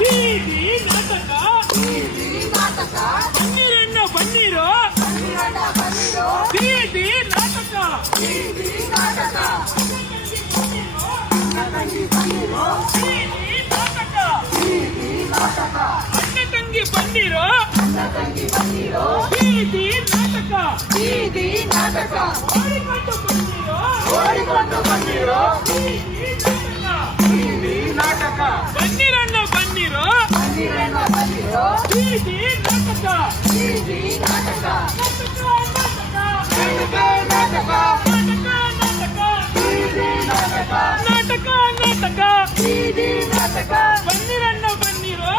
ಬೀದಿ ನಾಟಕ ಬನ್ನಿರಣ್ಣ ಬನ್ನಿರೋ ಬೀದಿ ನಾಟಕ ಅಣ್ಣ ತಂಗಿ ಬನ್ನಿರೋ ಬೀದಿ ನಾಟಕ ಓಡಿಕೊಂಡು ಬನ್ನಿರೋ ಬೀದಿ ನಾಟಕ ಬನ್ನಿರಣ್ಣ ಬನ್ನಿರೋ ಬೀದಿ ನಾಟಕ ಬನ್ನಿರಣ್ಣ ಬನ್ನಿರೋ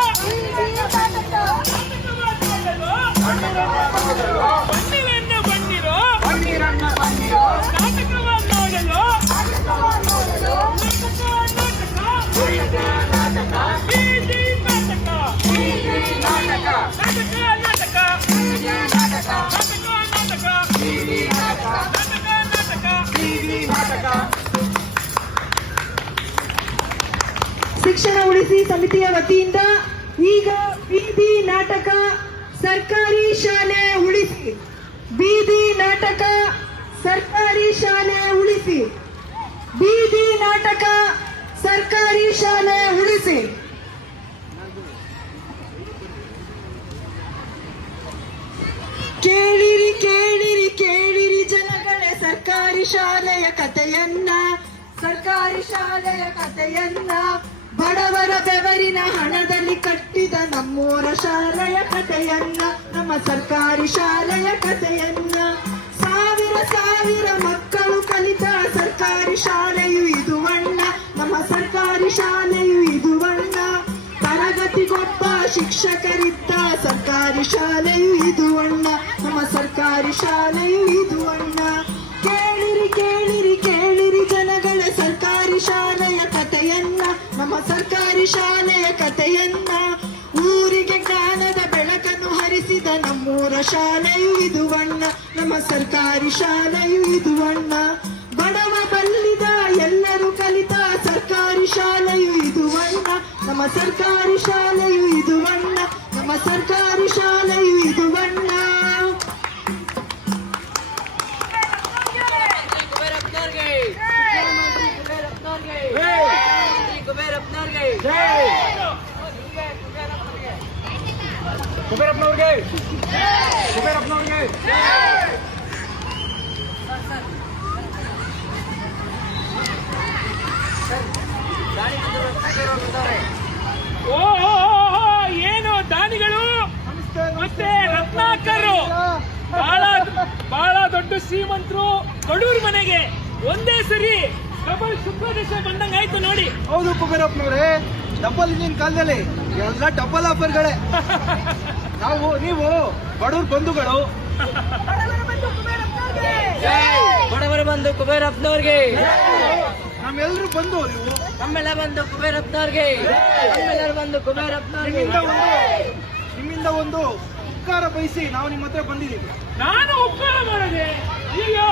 ಬನ್ನಿರಣ್ಣ ಬನ್ನಿರೋ ನಾಟಕವನ್ನು ನೋಡಲು ಬೀದಿ ನಾಟಕ. ಶಿಕ್ಷಣ ಉಳಿಸಿ ಸಮಿತಿಯ ವತಿಯಿಂದ ಈಗ ಬೀದಿ ನಾಟಕ ಸರ್ಕಾರಿ ಶಾಲೆ ಉಳಿಸಿ, ಬೀದಿ ನಾಟಕ ಸರ್ಕಾರಿ ಶಾಲೆ ಉಳಿಸಿ, ಬೀದಿ ನಾಟಕ ಸರ್ಕಾರಿ ಶಾಲೆ ಉಳಿಸಿ. ಕೇಳಿರಿ ಕೇಳಿರಿ ಕೇಳಿರಿ ಜನಗಳೇ ಸರ್ಕಾರಿ ಶಾಲೆಯ ಕಥೆಯನ್ನ, ಸರ್ಕಾರಿ ಶಾಲೆಯ ಕಥೆಯನ್ನ, ಬಡವರ ಬೆವರಿನ ಹಣದಲ್ಲಿ ಕಟ್ಟಿದ ನಮ್ಮೂರ ಶಾಲೆಯ ಕಥೆಯನ್ನ, ನಮ್ಮ ಸರ್ಕಾರಿ ಶಾಲೆಯ ಕಥೆಯನ್ನ. ಸಾವಿರ ಸಾವಿರ ಮಕ್ಕಳು ಕಲಿತ ಸರ್ಕಾರಿ ಶಾಲೆಯು ಇದುವಣ್ಣ, ನಮ್ಮ ಸರ್ಕಾರಿ ಶಾಲೆಯು ಇದುವಣ್ಣ. ತರಗತಿಗೊಬ್ಬ ಶಿಕ್ಷಕರಿದ್ದ ಸರ್ಕಾರಿ ಶಾಲೆಯು ಇದುವಣ್ಣ, ನಮ್ಮ ಸರ್ಕಾರಿ ಶಾಲೆಯು ಇದುವಣ್ಣ. ಕೇಳಿರಿ ಕೇಳಿರಿ ಕೇಳಿರಿ ಜನಗಳ ಸರ್ಕಾರಿ ಶಾಲೆಯ ಕಥೆಯನ್ನ, ನಮ್ಮ ಸರ್ಕಾರಿ ಶಾಲೆಯ ಕಥೆಯನ್ನ. ಊರಿಗೆ ಜ್ಞಾನದ ಬೆಳಕನ್ನು ಹರಿಸಿದ ನಮ್ಮೂರ ಶಾಲೆಯು ಇದುವಣ್ಣ, ನಮ್ಮ ಸರ್ಕಾರಿ ಶಾಲೆಯು ಇದುವಣ್ಣ. ಬಡವ ಬಲ್ಲಿದ ಎಲ್ಲರೂ ಕಲಿತ ಸರ್ಕಾರಿ ಶಾಲೆಯು ಇದುವಣ್ಣ, ನಮ್ಮ ಸರ್ಕಾರಿ ಶಾಲೆಯು ಇದುವಣ್ಣ, ನಮ್ಮ ಸರ್ಕಾರಿ ಶಾಲೆಯು ಇದುವಣ್ಣ. ಏನು ದಾನಿಗಳು ಮತ್ತೆ ರತ್ನಾಕರು ಬಹಳ ದೊಡ್ಡ ಶ್ರೀಮಂತರು ಬಡೂರ್ ಮನೆಗೆ ಒಂದೇ ಸರಿ ಡಬಲ್ ಶುಕ್ರದೇಶ ಬಂದಂಗಾಯ್ತು ನೋಡಿ. ಹೌದು ಕುಬೇರಪ್ಪನವ್ರೆ, ಡಬಲ್ ಇಂಜಿನ್ ಕಾಲದಲ್ಲಿ ಎಲ್ಲ ಡಬಲ್ ಆಫರ್ಗಳೇ. ನೀವು ಬಡವ್ರ ಬಂಧುಗಳು. ಬಡವರ ಬಂಧು ಕುಬೇರಪ್ಪನವ್ರಿಗೆ, ನಮ್ಮೆಲ್ಲರೂ ಬಂದು ನೀವು ನಮ್ಮೆಲ್ಲ ಬಂದು ಕುಬೇರಪ್ಪನವ್ರಿಗೆ, ನಮ್ಮೆಲ್ಲರೂ ಬಂದು ಕುಬೇರಪ್ಪನವ್ರಿಗೆ. ನಿಮ್ಮಿಂದ ಒಂದು ಉಪಕಾರ ಬಯಸಿ ನಾವು ನಿಮ್ಮ ಹತ್ರ ಬಂದಿದ್ದೀವಿ. ನಾನು ಉಪಕಾರ ಮಾಡಿದೆ. ಅಯ್ಯೋ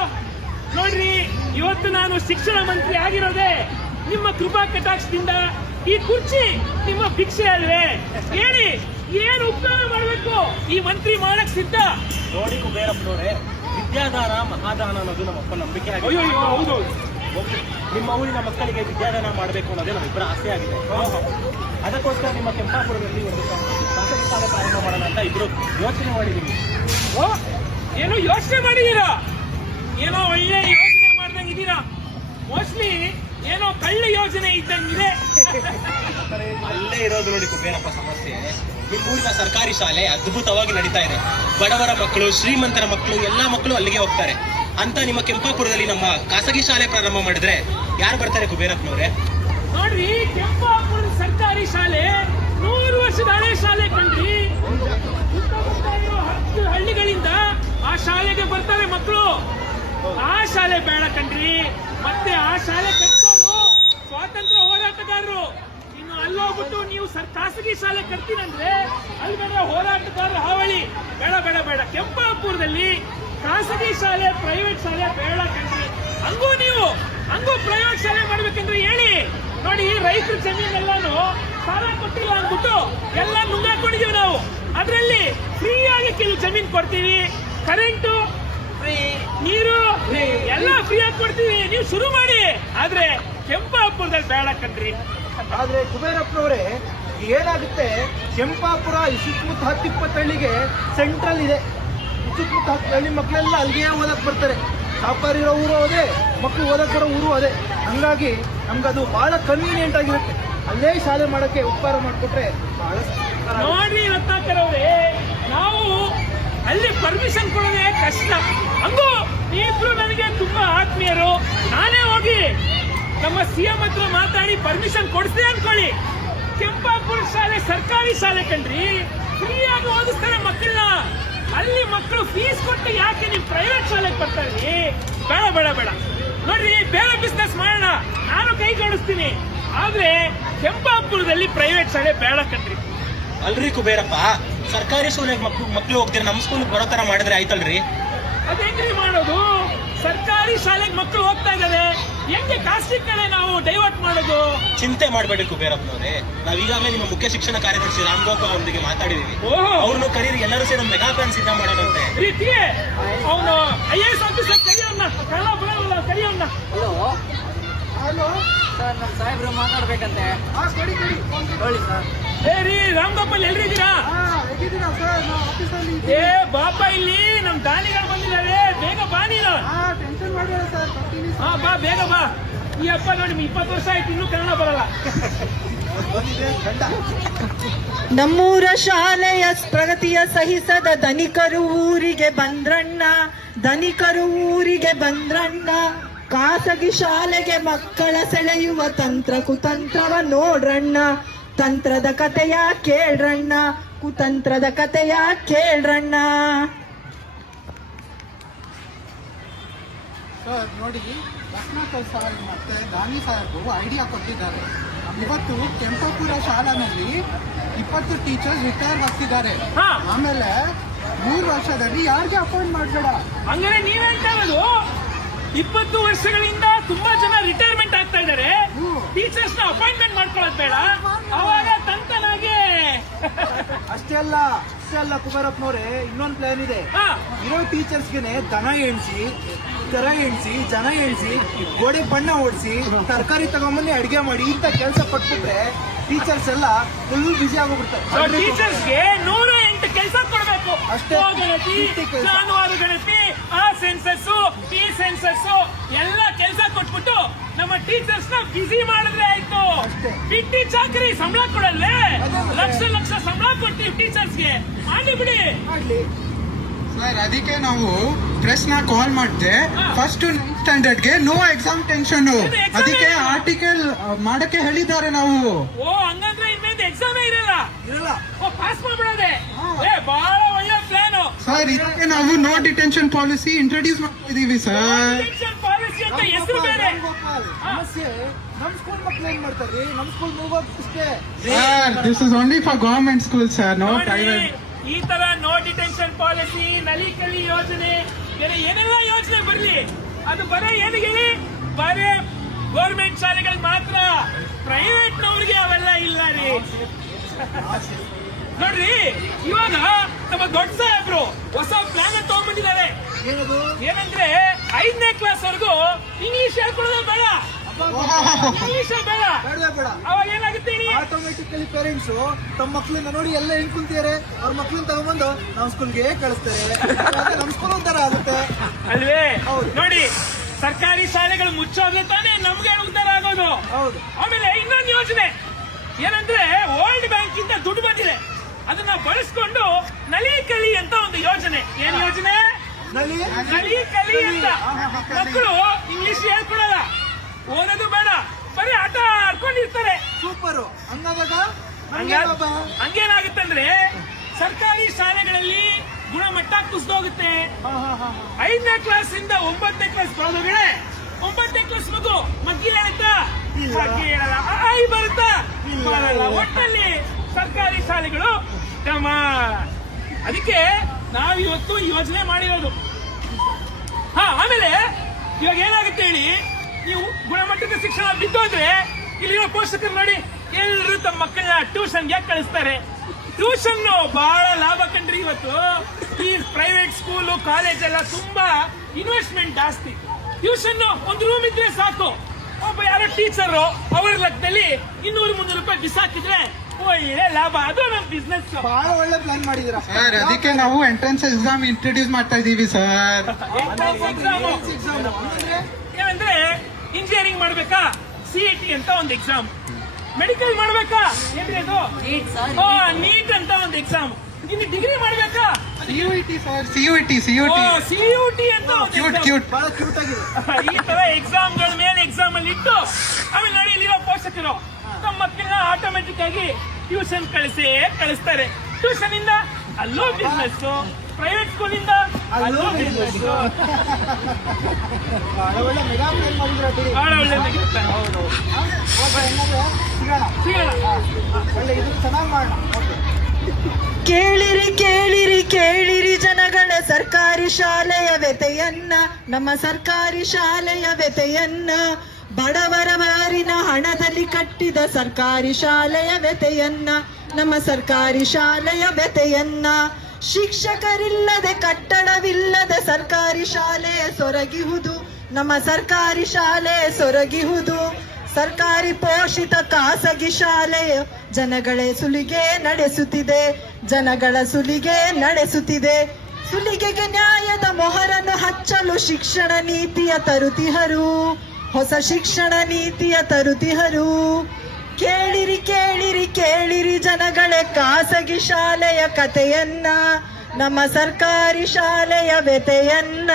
ನೋಡ್ರಿ, ಇವತ್ತು ನಾನು ಶಿಕ್ಷಣ ಮಂತ್ರಿ ಆಗಿರೋದೆ ನಿಮ್ಮ ಕೃಪಾ ಕಟಾಕ್ಷದಿಂದ. ಈ ಕುರ್ಚಿ ನಿಮ್ಮ ಭಿಕ್ಷೆ ಅಲ್ವೇ? ಹೇಳಿ, ಏನು ಉಪಕಾರ ಮಾಡಬೇಕು? ಈ ಮಂತ್ರಿ ಮಾಡಕ್ ಸಿದ್ಧ. ನೋಡಿ ಕುಬೇರಪ್ಪನವರೇ, ವಿದ್ಯಾದಾನ ಮಹಾದಾನ ಅನ್ನೋದು ನಮ್ಮಪ್ಪ ನಂಬಿಕೆ ಆಗಿದೆ. ಹೌದು, ನಿಮ್ಮ ಊರಿನ ಮಕ್ಕಳಿಗೆ ವಿದ್ಯಾದಾನ ಮಾಡಬೇಕು ಅನ್ನೋದೇ ನಮ್ಮಿಬ್ಬರ ಆಸೆ ಆಗಿದೆ. ಅದಕ್ಕೋಸ್ಕರ ನಿಮ್ಮ ಕೆಂಪಾಪುರದಲ್ಲಿ ಒಂದು ಖಾಸಗಿ ಶಾಲೆ ಪ್ರಾರಂಭ ಮಾಡೋಣ ಅಂತ ಇಬ್ರು ಯೋಚನೆ ಮಾಡಿದೀವಿ. ಏನೋ ಯೋಚನೆ ಮಾಡಿದೀರಾ? ಏನೋ ಒಳ್ಳೆ ಯೋಚನೆ ಮಾಡ್ದಂಗಿದ್ದೀರಾ. ಮೋಸ್ಟ್ಲಿ ಏನೋ ಕಳ್ಳ ಯೋಜನೆ ಇದ್ದಂಗಿದೆ. ಅಲ್ಲೇ ಇರೋದು ನೋಡಿ ಕುಬೇರಪ್ಪ ಸಮಸ್ಯೆ. ನಿಮ್ಮೂರಿನ ಸರ್ಕಾರಿ ಶಾಲೆ ಅದ್ಭುತವಾಗಿ ನಡೀತಾ ಇದೆ. ಬಡವರ ಮಕ್ಕಳು, ಶ್ರೀಮಂತರ ಮಕ್ಕಳು, ಎಲ್ಲಾ ಮಕ್ಕಳು ಅಲ್ಲಿಗೆ ಹೋಗ್ತಾರೆ. ಅಂತ ನಿಮ್ಮ ಕೆಂಪಾಪುರದಲ್ಲಿ ನಮ್ಮ ಖಾಸಗಿ ಶಾಲೆ ಪ್ರಾರಂಭ ಮಾಡಿದ್ರೆ ಯಾರು ಬರ್ತಾರೆ ಕುಬೇರಪ್ಪನವ್ರೆ? ನೋಡ್ರಿ, ಕೆಂಪಾಪುರದ ಸರ್ಕಾರಿ ಶಾಲೆ 100 ವರ್ಷದ ಹಳೆ ಶಾಲೆ ಕಣ್ರಿ. ಸುತ್ತಮುತ್ತ ಇರೋ 10 ಹಳ್ಳಿಗಳಿಂದ ಆ ಶಾಲೆಗೆ ಬರ್ತಾರೆ ಮಕ್ಕಳು. ಆ ಶಾಲೆ ಬೇಡ ಕಣ್ರಿ. ಮತ್ತೆ ಆ ಶಾಲೆ ಕಟ್ಟೋರು ಸ್ವಾತಂತ್ರ್ಯ ಹೋರಾಟಗಾರರು. ಇನ್ನು ಅಲ್ಲೋಗ್ಬಿಟ್ಟು ನೀವು ಖಾಸಗಿ ಶಾಲೆ ಕಟ್ತೀನಂದ್ರೆ ಅಲ್ಲಿ ಬೇಡ ಹೋರಾಟಗಾರರ ಹಾವಳಿ. ಬೇಡ ಬೇಡ ಬೇಡ. ಕೆಂಪಾಪುರದಲ್ಲಿ ಖಾಸಗಿ ಶಾಲೆ, ಪ್ರೈವೇಟ್ ಶಾಲೆ ಬೇಡ ಕಣ್ರಿ. ಹಂಗೂ ಪ್ರೈವೇಟ್ ಶಾಲೆ ಮಾಡ್ಬೇಕಂದ್ರೆ ಹೇಳಿ. ನೋಡಿ, ರೈತರ ಜಮೀನೆಲ್ಲಾನು ಸಾಲ ಕೊಟ್ಟಿಲ್ಲ ಅಂದ್ಬಿಟ್ಟು ಎಲ್ಲ ನುಂಗಾಕೊಂಡಿದೀವಿ ನಾವು. ಅದರಲ್ಲಿ ಫ್ರೀ ಆಗಿ ಕೆಲವು ಜಮೀನ್ ಕೊಡ್ತೀವಿ, ಕರೆಂಟು ನೀರು ಎಲ್ಲ ಫ್ರೀ ಆಗಿ ಕೊಡ್ತೀವಿ, ನೀವು ಶುರು ಮಾಡಿ. ಆದ್ರೆ ಕೆಂಪಾಪುರದಲ್ಲಿ ಬೇಡ ಕಣ್ರಿ. ಆದ್ರೆ ಕುಬೇರಪ್ಪನವರೇ, ಏನಾಗುತ್ತೆ, ಕೆಂಪಾಪುರ ಈ ಸುತ್ತಮುತ್ತ 10-20 ಹಳ್ಳಿಗೆ ಸೆಂಟ್ರಲ್ ಇದೆ. ಸುತ್ತಮುತ್ತ 10 ಹಳ್ಳಿ ಮಕ್ಕಳೆಲ್ಲ ಅಲ್ಲಿಗೆ ಓದಕ್ ಬರ್ತಾರೆ. ವ್ಯಾಪಾರ ಇರೋ ಊರು ಅದೇ, ಮಕ್ಕಳು ಓದಕ್ ಬರೋ ಊರು ಅದೇ. ಹಂಗಾಗಿ ನಮ್ಗದು ಬಹಳ ಕನ್ವೀನಿಯಂಟ್ ಆಗಿರುತ್ತೆ. ಅಲ್ಲೇ ಶಾಲೆ ಮಾಡಕ್ಕೆ ಉಪಕಾರ ಮಾಡಿಕೊಟ್ರೆ ಬಹಳ ನೋಡ್ರಿ ರತ್ನಾಕರ್ ಅವರೇ, ನಾವು ಅಲ್ಲಿ ಪರ್ಮಿಷನ್ ಕೊಡೋದೇ ಕಷ್ಟ. ಹಂಗೂ ನೀವಿಬ್ರು ನನಗೆ ತುಂಬಾ ಆತ್ಮೀಯರು. ನಾನೇ ಹೋಗಿ ನಮ್ಮ ಸಿಎಂ ಹತ್ರ ಮಾತಾಡಿ ಪರ್ಮಿಷನ್ ಕೊಡಿಸ್ದೆ ಅನ್ಕೊಳ್ಳಿ. ಕೆಂಪಾಪುರ ಶಾಲೆ ಸರ್ಕಾರಿ ಶಾಲೆ ಕಣ್ರಿ, ಫ್ರೀಯಾಗಿ ಓದಿಸ್ತಾರೆ ಮಕ್ಕಳನ್ನ. ಅಲ್ಲಿ ಮಕ್ಕಳು ಫೀಸ್ ಕೊಟ್ಟು ಯಾಕೆ ನೀವು ಪ್ರೈವೇಟ್ ಶಾಲೆಗೆ ಬರ್ತಾರೆ? ಬೇಡ ಬೇಡ ಬೇಡ. ನೋಡ್ರಿ, ಬೇರೆ ಬಿಸ್ನೆಸ್ ಮಾಡೋಣ, ನಾನು ಕೈ ಜೋಡಿಸ್ತೀನಿ. ಆದ್ರೆ ಕೆಂಪಾಪುರದಲ್ಲಿ ಪ್ರೈವೇಟ್ ಶಾಲೆ ಬೇಡ ಕಣ್ರಿ. ಅಲ್ರಿ ಕುಬೇರಪ್ಪ, ಸರ್ಕಾರಿ ಶಾಲೆಗೆ ಮಕ್ಳು ಹೋಗ್ತೀರಿ, ನಮ್ಮ ಸ್ಕೂಲ್ ಬರೋ ತರ ಮಾಡಿದ್ರೆ ಆಯ್ತಲ್ರಿ? ಅದೇಂಗ್ರಿ ಮಾಡೋದು? ಸರ್ಕಾರಿ ಶಾಲೆಗೆ ಮಕ್ಕಳು ಹೋಗ್ತಾ ಇದ್ದಾರೆ, ಹೆಂಗೆ ಖಾಸಗಿ ಕಡೆ ನಾವು ಡೈವರ್ಟ್ ಮಾಡೋದು? ಚಿಂತೆ ಮಾಡಬೇಡಿ ಕುಬೇರಪ್ಪನವ್ರೆ, ನಾವ್ ಈಗಾಗಲೇ ನಿಮ್ಮ ಮುಖ್ಯ ಶಿಕ್ಷಣ ಕಾರ್ಯದರ್ಶಿ ರಾಮ್ ಗೋಪಾಲ್ ಅವರೊಂದಿಗೆ ಮಾತಾಡಿದೀವಿ. ಓಹೋ, ಅವ್ರನ್ನು ಕರೀರಿ, ಎಲ್ಲರೂ ಸೇರಿ ಮೆಗಾ ಪ್ಲಾನ್ ಸಿದ್ಧ ಮಾಡೋಣಂತೆ. ರೀತಿಯೇ ಅವನು IAS ಆಫೀಸರ್ ಕರಿಯೋಣ, ಕನ್ನಡ ಬರೋಲ್ಲ ಕರಿಯೋಣ. ಹಲೋ ಸರ್, ನಮ್ಮ ಸಾಹೇಬ್ರು ಮಾತಾಡ್ಬೇಕಂತೆ. ಕೊಡಿ ಕೊಡಿ. ಹೇಳಿ ಸರ್. ಏ ರೀ ರಾಮ್ ಗೋಪಾಲ್, ಎಲ್ರಿದ್ದೀರಾ? ಹೇಗಿದ್ದೀರಾ ಸರ್? ನಾವು ಆಫೀಸಲ್ಲಿ ಏ ಬಾಪ, ಇಲ್ಲಿ ನಮ್ ದಾನಿಗಳು ಬಂದಿದ್ದಾರೆ, ಬೇಗ ಬಾ ನೀನು. ಟೆನ್ಷನ್ ಮಾಡಬೇಡ ಸರ್, ಬರ್ತೀನಿ. ಹಾ ಬಾ, ಬೇಗ ಬಾ. ಈ ಅಪ್ಪ ನೋಡಿ 20 ವರ್ಷ ಆಯ್ತು, ಇನ್ನೂ ಕನ್ನಡ ಬರಲ್ಲ. ನಮ್ಮೂರ ಶಾಲೆಯ ಪ್ರಗತಿಯ ಸಹಿಸದ ಧನಿಕರು ಊರಿಗೆ ಬಂದ್ರಣ್ಣ, ಧನಿಕರು ಊರಿಗೆ ಬಂದ್ರಣ್ಣ. ಖಾಸಗಿ ಶಾಲೆಗೆ ಮಕ್ಕಳ ಸೆಳೆಯುವ ತಂತ್ರ ಕುತಂತ್ರವ ನೋಡ್ರಣ್ಣ. ತಂತ್ರದ ಕಥೆಯ ಕೇಳ್ರಣ್ಣ, ಕುತಂತ್ರದ ಕಥೆಯ ಕೇಳ್ರಣ್ಣ. ಸರ್ ನೋಡಿ, ರತ್ನಾಕರ್ ಸರ್ ಮತ್ತೆ ದಾನಿ ಸಾಹೇಬರು ಐಡಿಯಾ ಕೊಟ್ಟಿದ್ದಾರೆ. ಇವತ್ತು ಕೆಂಪಾಪುರ ಶಾಲೆನಲ್ಲಿ 20 ಟೀಚರ್ಸ್ ರಿಟೈರ್ ಆಗ್ತಿದ್ದಾರೆ. ಹಾ. ಆಮೇಲೆ 3 ವರ್ಷದಲ್ಲಿ ಯಾರಿಗೆ ಅಪಾಯಿಂಟ್ ಮಾಡಬೇಡ. ಹಂಗಾರೆ ನೀವ್ ಹೇಳ್ತಾ ಇರೋದು 20 ವರ್ಷಗಳಿಂದ ತುಂಬಾ ಜನ ರಿಟೈರ್ಮೆಂಟ್ ಆಗ್ತಾ ಇದ್ದಾರೆ, ಟೀಚರ್ಸ್ ನ ಅಪಾಯಿಂಟ್ಮೆಂಟ್ ಮಾಡ್ಕೊಳ್ಳೋದು ಬೇಡ, ಅವಾಗ ತಂತನಾಗೆ. ಅಷ್ಟೇ ಅಲ್ಲ ಕುಬೇರಪ್ಪನವ್ರೆ, ಇನ್ನೊಂದು ಪ್ಲಾನ್ ಇದೆ. ಹಾ, ಇರೋ ಟೀಚರ್ಸ್ಗೆನೆ ದನ ಎಣಿಸಿ, ಕರ ಎಣಿಸಿ, ಜನ ಎಣಿಸಿ, ಗೋಡೆ ಬಣ್ಣ ಓಡಿಸಿ, ತರಕಾರಿ ತಗೊಂಬನ್ನಿ ಅಡಿಗೆ ಮಾಡಿ ಇಂತ ಕೆಲಸ ಪಟ್ಬಿಟ್ರೆ ಟೀಚರ್ಸ್ ಎಲ್ಲ ಫುಲ್ ಬಿಸಿ ಆಗೋಗ್ಬಿಡ್ತಾರೆ. ಟೀಚರ್ಸ್ಗೆ 108 ಕೆಲಸ ಕೊಡಬೇಕು. ಅಷ್ಟೇ. ಗಣತಿ, ಜಾನುವಾರು ಗಣತಿ, ಆ ಸೆನ್ಸಸ್, ಈ ಸೆನ್ಸಸ್ ಎಲ್ಲ ಕೆಲಸ ಕೊಟ್ಬಿಟ್ಟು ನಮ್ಮ ಟೀಚರ್ಸ್ ನ ಬಿಸಿ ಮಾಡಿದ್ರೆ ಆಯ್ತು. ಅಷ್ಟೇ. ಬಿಟ್ಟಿ ಚಾಕರಿ ಸಂಬಳ ಕೊಡಲ್ಲೇ, ಅದೇ ಮತ್ತೆ. ಲಕ್ಷ ಲಕ್ಷ ಸಂಬಳ ಕೊಡ್ತೀವಿ ಟೀಚರ್ಸ್ಗೆ, ಮಾಡಿ ಬಿಡಿ. ಮಾಡ್ಲಿ. ಸರ್, ಅದಕ್ಕೆ ನಾವು ಪ್ರೆಸ್ ನ ಕಾಲ್ ಮಾಡಿದೆ. ಫಸ್ಟ್ 9th ಸ್ಟ್ಯಾಂಡರ್ಡ್ಗೆ ನೋ ಎಕ್ಸಾಮ್ ಟೆನ್ಷನ್, exam ಅದಕ್ಕೆ ಇಲ್ಲ. ಆರ್ಟಿಕಲ್ ಮಾಡಕ್ಕೆ ಹೇಳಿದ್ದಾರೆ ನಾವು. ಓ, ಹಂಗಂದ್ರೆ ಇನ್ಮೇಲೆ ಎಕ್ಸಾಮೇ ಇರಲ್ಲ. ಇರಲ್ಲ. ಓ, ಪಾಸ್ ಮಾಡ್ಬಿಡೋದೆ. ಏ, ಬಹಳ ಒಳ್ಳೆ ಪ್ಲಾನು. ಸರ್, ಇದಕ್ಕೆ ನಾವು ನೋ ಡಿಟೆನ್ಷನ್ ಪಾಲಿಸಿ ಇಂಟ್ರೊಡ್ಯೂಸ್ ಮಾಡ್ತಿದೀವಿ ಸರ್. ಪಾಲಿಸಿ ಅಂತ ಹೆಸರು ಬೇರೆ. ಗೋಪಾಲ್, ಸಮಸ್ಯೆ ನಮ್ ಸ್ಕೂಲ್ ಮಕ್ಳು ಏನ್ ಮಾಡ್ತಾರೆ? ನಮ್ ಸ್ಕೂಲ್ ಮೂಗೋಷ್ಟೇ. Sir, this is only for government school sir, no ನೋಡಿ, ಪ್ರೈವೇಟ್. ಈ ತರ ನೋ ಡಿಟೆನ್ಷನ್ ಪಾಲಿಸಿ, ನಲಿಕಲಿ ಯೋಜನೆ, ಬೇರೆ ಏನೆಲ್ಲ ಯೋಜನೆ ಬರ್ಲಿ, ಅದು ಬರೀ ಏನಿಗೆ ಬರೀ ಗೌರ್ಮೆಂಟ್ ಶಾಲೆಗಳಿಗೆ ಮಾತ್ರ, ಪ್ರೈವೇಟ್ ನವ್ರಿಗೆ ಅವೆಲ್ಲ ಇಲ್ಲ ರೀ. ನೋಡ್ರಿ, ಇವಾಗ ನಮ್ಮ ದೊಡ್ಡ ಸಾಹೇಬ್ರು ಹೊಸ ಪ್ಲಾನ್ ತಗೊಂಡ್ಬಂದಿದ್ದಾರೆ. ಏನದು? ಏನಂದ್ರೆ 5ನೇ ಕ್ಲಾಸ್ ವರೆಗೂ ಇಂಗ್ಲಿಷ್ ಹೇಳ್ಕೊಡೋದು ಬೇಡ, ಇಂಗ್ಲಿಷ್ ಬೇಡ. ಬೇಡವೇ ಬೇಡ. ಅವಾಗ ಏನಾಗುತ್ತೆ ಹೇಳಿ? ಆಟೋಮೆಟಿಕಲಿ ಪೇರೆಂಟ್ಸ್ ತಮ್ಮ ಮಕ್ಳನ್ನ ನೋಡಿ ಎಲ್ಲ ಹೆಂಗ್ ಕುಂತಿದ್ದಾರೆ, ಅವ್ರ ಮಕ್ಳನ್ನ ತಗೊಂಡ್ಬಂದು ನಮ್ ಸ್ಕೂಲ್ಗೆ ಕಳಿಸ್ತಾರೆ. ಆಗ ನಮ್ ಸ್ಕೂಲ್ ಒಂಥರ ಆಗುತ್ತೆ ಅಲ್ವೇ? ಹೌದು. ನೋಡಿ, ಸರ್ಕಾರಿ ಶಾಲೆಗಳು ಮುಚ್ಚೋದ್ರೆ ತಾನೇ ನಮ್ಗೆ ಉದ್ಧಾರ ಆಗೋದು. ಹೌದು. ಆಮೇಲೆ ಇನ್ನೊಂದು ಯೋಜನೆ ಏನಂದ್ರೆ, ವರ್ಲ್ಡ್ ಬ್ಯಾಂಕ್ ಇಂದ ದುಡ್ಡು ಬಂದಿದೆ, ಅದನ್ನ ಬಳಸ್ಕೊಂಡು ನಲಿ ಕಲಿ ಅಂತ ಒಂದು ಯೋಜನೆ. ಏನ್ ಯೋಜನೆ? ನಲಿ ನಲಿ ಕಲಿ ಅಂತ. ಮಕ್ಕಳು ಇಂಗ್ಲಿಷ್ ಹೇಳ್ಕೊಡಲ್ಲ, ಓದೋದು ಬೇಡ, ಬರೀ ಆಟ ಆಡ್ಕೊಂಡಿರ್ತಾರೆ. ಸೂಪರು. ಹಂಗಾದಾಗ ಹಂಗೇನಾಗುತ್ತಂದ್ರೆ ಸರ್ಕಾರಿ ಶಾಲೆಗಳಲ್ಲಿ ಗುಣಮಟ್ಟ ಕುಸಿದೋಗುತ್ತೆ. 5ನೇ ಕ್ಲಾಸ್ ಇಂದ 9ನೇ ಕ್ಲಾಸ್ ಬರೋದುಗಳೇ, 9ನೇ ಕ್ಲಾಸ್ ಮಗು ಮಗ್ಗಿ ಹೇಳುತ್ತಾ? ಮಗ್ಗಿ ಹೇಳಲ್ಲ. ಐ ಬರುತ್ತಾ? ಬರಲ್ಲ. ಒಟ್ಟಲ್ಲಿ ಸರ್ಕಾರಿ ಶಾಲೆಗಳು ಅದಕ್ಕೆ ನಾವಿವತ್ತು ಯೋಜನೆ ಮಾಡಿರೋದು. ಆಮೇಲೆ ಇವಾಗ ಏನಾಗುತ್ತೆ ಹೇಳಿ, ನೀವು ಗುಣಮಟ್ಟದ ಶಿಕ್ಷಣ ಬಿದ್ದೋದ್ರೆ ಇಲ್ಲಿರೋ ಪೋಷಕರು ನೋಡಿ, ಎಲ್ಲರೂ ತಮ್ಮ ಮಕ್ಕಳನ್ನ ಟ್ಯೂಷನ್ಗೆ ಕಳಿಸ್ತಾರೆ. ಟ್ಯೂಷನ್ ಬಹಳ ಲಾಭ ಕಂಡ್ರಿ. ಇವತ್ತು ಈ ಪ್ರೈವೇಟ್ ಸ್ಕೂಲು ಕಾಲೇಜ್ ಎಲ್ಲ ತುಂಬಾ ಇನ್ವೆಸ್ಟ್ಮೆಂಟ್ ಜಾಸ್ತಿ. ಟ್ಯೂಷನ್ ಒಂದು ರೂಮ್ ಇದ್ರೆ ಸಾಕು, ಒಬ್ಬ ಯಾರೋ ಟೀಚರ್ ಅವರ ಲೆಕ್ಕದಲ್ಲಿ 200-300 ರೂಪಾಯಿ ಬಿಸಾಕಿದ್ರೆ ಒಳ್ಳೆ ಲಾಭ. ಅದು ನಮ್ಮ ಬಿಸ್ನೆಸ್. ಬಹಳ ಒಳ್ಳೆ ಪ್ಲಾನ್ ಮಾಡಿದೀರಾ ಸರ್. ಅದಕ್ಕೆ ನಾವು ಎಂಟ್ರೆನ್ಸ್ ಎಕ್ಸಾಮ್ ಇಂಟ್ರೊಡ್ಯೂಸ್ ಮಾಡ್ತಾ ಇದೀವಿ ಸರ್. ಎಕ್ಸಾಮ್ ಏನಂದ್ರೆ ಇಂಜಿನಿಯರಿಂಗ್ ಮಾಡ್ಬೇಕಾ, CET ಅಂತ ಒಂದು ಎಕ್ಸಾಮ್. ಮೆಡಿಕಲ್ ಮಾಡ್ಬೇಕಾ, ಏನ್ರಿ ಅದು, ನೀಟ್ ಅಂತ ಒಂದು ಎಕ್ಸಾಮ್. ಇನ್ನು ಡಿಗ್ರಿ ಮಾಡ್ಬೇಕಾ, CUET ಸರ್. CUET CUT ಅಂತ ಒಂದು ಕ್ಯೂಟ್ exam. ಕ್ಯೂಟ್. ಬಹಳ ಕ್ಯೂಟ್ ಆಗಿದೆ. ಈ ತರ ಎಕ್ಸಾಮ್ಗಳ ಮೇಲೆ ಎಕ್ಸಾಮ್ ಅಲ್ಲಿ ಇಟ್ಟು ಆಮೇಲೆ ನೋಡಿ ಇಲ್ಲಿರೋ ಪೋಷಕರು ತಮ್ಮ ಮಕ್ಕಳನ್ನ ಆಟೋಮೆಟಿಕ್ ಆಗಿ ಟ್ಯೂಷನ್ ಕಳಿಸ್ತಾರೆ. ಟ್ಯೂಷನ್ ಇಂದ ಅಲ್ಲೂ ಬಿಸ್ನೆಸ್, ಪ್ರೈವೇಟ್ ಸ್ಕೂಲ್ ಇಂದ ಅಲ್ಲೂ ಬಿಸ್ನೆಸ್. ಬಹಳ ಒಳ್ಳೆ ಮೆಗಾ ಪ್ಲಾನ್ ಮಾಡಿದ್ರ ಬಹಳ ಒಳ್ಳೆ ನಗಿರುತ್ತೆ. ಸಿಗೋಣ. ಒಳ್ಳೆ ಇದು ಚೆನ್ನಾಗಿ ಮಾಡೋಣ. ಓಕೆ. ಕೇಳಿರಿ ಕೇಳಿರಿ ಕೇಳಿರಿ ಜನಗಳ ಸರ್ಕಾರಿ ಶಾಲೆಯ ವ್ಯತೆಯನ್ನ, ನಮ್ಮ ಸರ್ಕಾರಿ ಶಾಲೆಯ ವ್ಯತೆಯನ್ನ. ಬಡವರ ಬಾರಿನ ಹಣದಲ್ಲಿ ಕಟ್ಟಿದ ಸರ್ಕಾರಿ ಶಾಲೆಯ ವ್ಯತೆಯನ್ನ, ನಮ್ಮ ಸರ್ಕಾರಿ ಶಾಲೆಯ ವ್ಯತೆಯನ್ನ. ಶಿಕ್ಷಕರಿಲ್ಲದೆ ಕಟ್ಟಡವಿಲ್ಲದೆ ಸರ್ಕಾರಿ ಶಾಲೆ ಸೊರಗಿಹುದು, ನಮ್ಮ ಸರ್ಕಾರಿ ಶಾಲೆ ಸೊರಗಿಹುದು. ಸರ್ಕಾರಿ ಪೋಷಿತ ಖಾಸಗಿ ಶಾಲೆಯ ಜನಗಳ ಸುಲಿಗೆ ನಡೆಸುತ್ತಿದೆ, ಜನಗಳ ಸುಲಿಗೆ ನಡೆಸುತ್ತಿದೆ. ಸುಲಿಗೆಗೆ ನ್ಯಾಯದ ಮೊಹರನ್ನು ಹಚ್ಚಲು ಶಿಕ್ಷಣ ನೀತಿಯ ತರುತಿಹರು, ಹೊಸ ಶಿಕ್ಷಣ ನೀತಿಯ ತರುತಿಹರು. ಕೇಳಿರಿ ಕೇಳಿರಿ ಕೇಳಿರಿ ಜನಗಳೇ ಖಾಸಗಿ ಶಾಲೆಯ ಕಥೆಯನ್ನ, ನಮ್ಮ ಸರ್ಕಾರಿ ಶಾಲೆಯ ವ್ಯತೆಯನ್ನ.